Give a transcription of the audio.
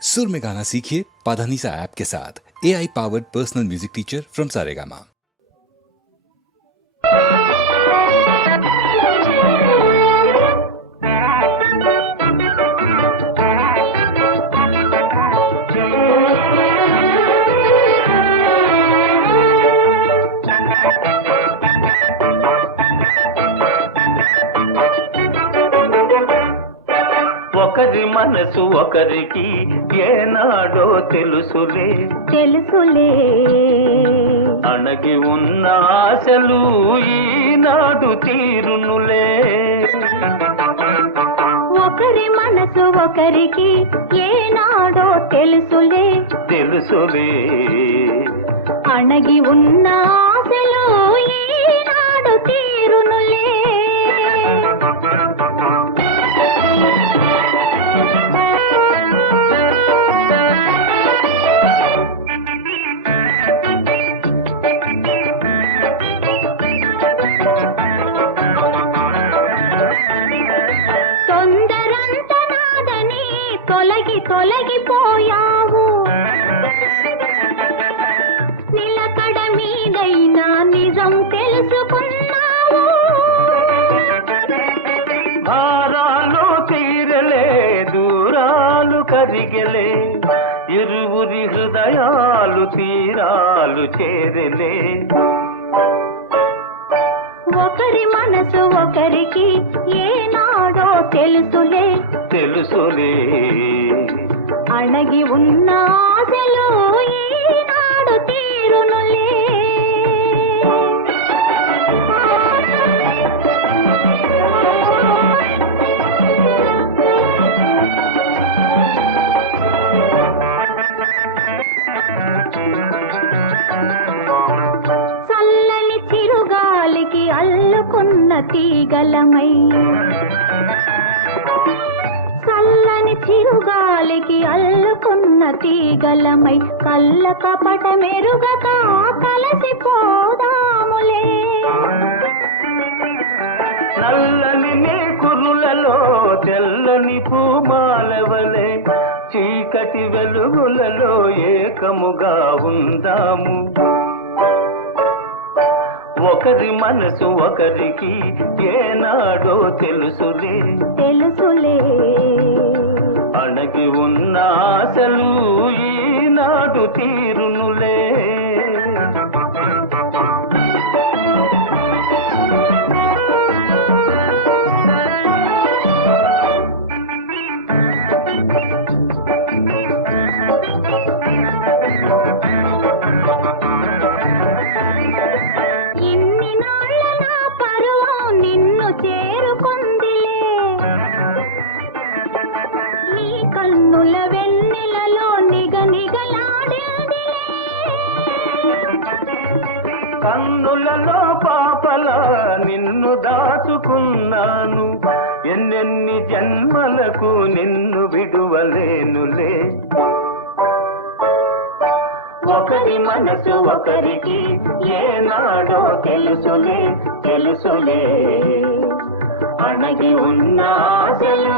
सुर में गाना सीखिए पाधानीसा ऐप के साथ। AI powered personal music teacher from Saregama. ఒకరి మనసు ఒకరికి ఏనాడో తెలుసులే తెలుసులే అణగి ఉన్న ఆశలు ఈనాడు తీరునులే. ఒకరి మనసు ఒకరికి ఏనాడో తెలుసులే తెలుసులే అణగి ఉన్న ఆశలు ఈనాడు తీరునులే. తొలగిపోయావు నిలకడ మీదైనా నిజం తెలుసుకున్నావు. భారాలు తీరలే దూరాలు కరిగలే ఇరువురి హృదయాలు తీరాలు చేరలే. ఒకరి మనసు ఒకరికి ఏనాడో తెలుసులే తెలుసులే అణగి ఉన్న ఆశలు ఈనాడు తీరునులే. చల్లని చిరుగాలికి అల్లుకున్న తీగలమై చల్లని చిరుగాలికి అల్లుకున్న తీగలమై కళ్ళ కపట మెరుగక కలసిపోదాములే. నల్లని నీ కురులలో తెల్లని పూమాలవలే చీకటి వెలుగులలో ఏకముగా ఉందాము. ఒకరి మనసు ఒకరికి ఏనాడో తెలుసులే తెలుసులే అణగి ఉన్న ఆశలు ఈనాడు తీరునులే. కన్నుల వెన్నెలలో నిగనిగలాడిందిలే కన్నులలో పాపల నిన్ను దాచుకున్నాను ఎన్నెన్ని జన్మలకు నిన్ను విడువలేనులే. ఒకరి మనసు ఒకరికి ఏనాడో తెలుసులే తెలుసులే అణగి ఉన్న ఆశలు